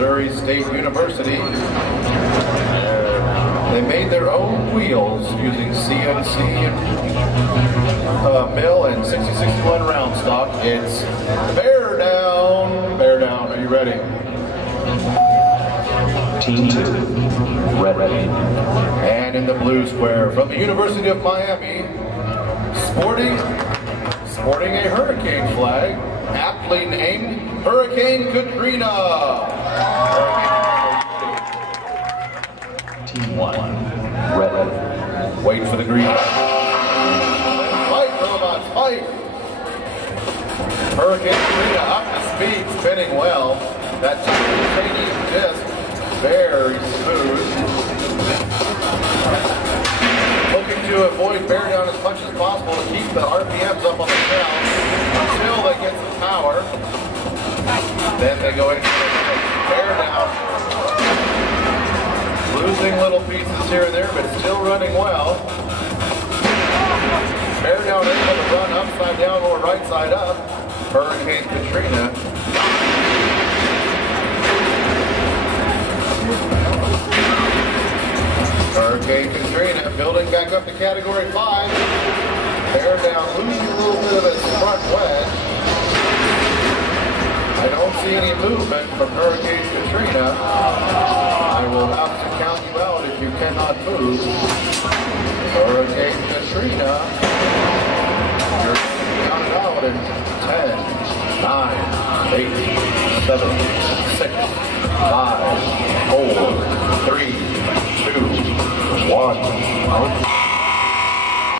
Missouri State University. They made their own wheels using CNC mill and 6061 round stock. It's bear down. Bear down. Are you ready? Team 2, ready. And in the blue square from the University of Miami, sporting a hurricane flag, aptly named Hurricane Katrina. Team 1, ready. Wait for the green light. Fight, robots, fight! Hurricane Katrina up to speed, spinning well. That titanium disc, very smooth. Looking to avoid bear down as much as possible to keep the RPMs up on the ground until they get some power. Then they go into bear down. Losing little pieces here and there, but still running well. Bear down able to run upside down or right side up. Hurricane Katrina. Hurricane Katrina building back up to Category 5. Bear down losing a little bit of its front wedge. I don't see any movement from Hurricane Katrina. I will have to count you out if you cannot move. Hurricane Katrina. You're counted out in 10, 9, 8, 7, 6, 5, 4, 3, 2, 1.